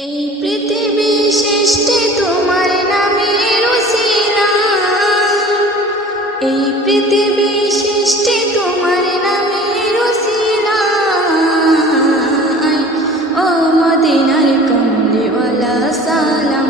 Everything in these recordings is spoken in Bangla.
এই পৃথিবী সৃষ্টি তোমার নামের এই পৃথিবী সৃষ্টি তোমার নামের ও মদিনার কমলিওয়ালা সালাম।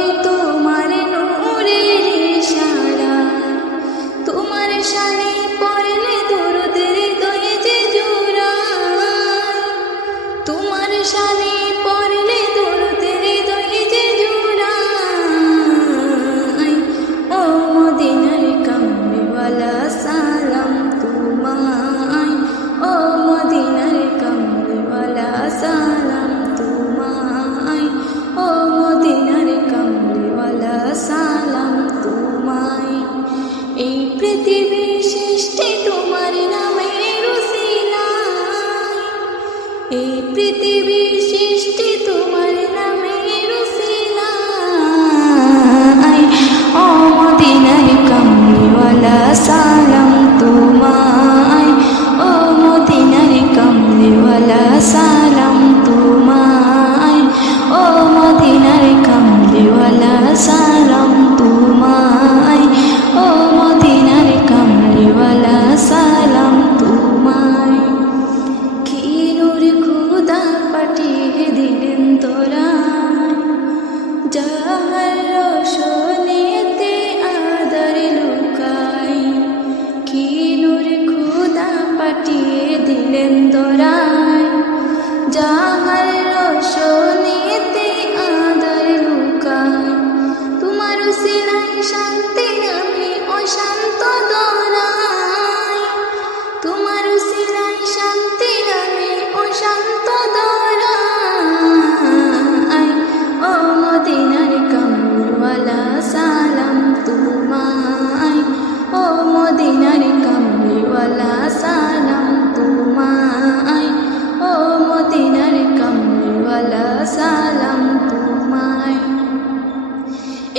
এই পৃথিবী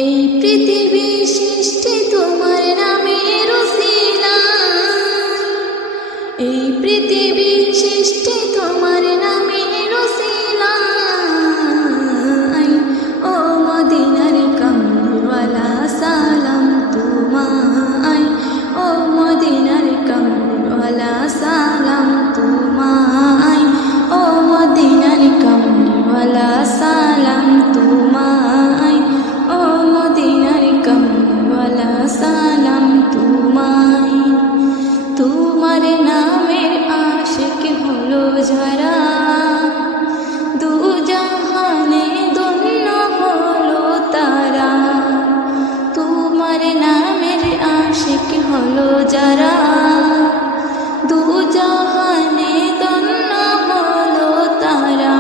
এই পৃথিবী সৃষ্টি তোমার নামের এই পৃথিবী সৃষ্টি তোমার নামের হলো যারা দু জাহানে হলো তারা।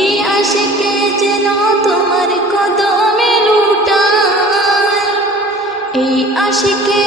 এই আশিকে যেন তোমার কদমে লুটা এই আশিকে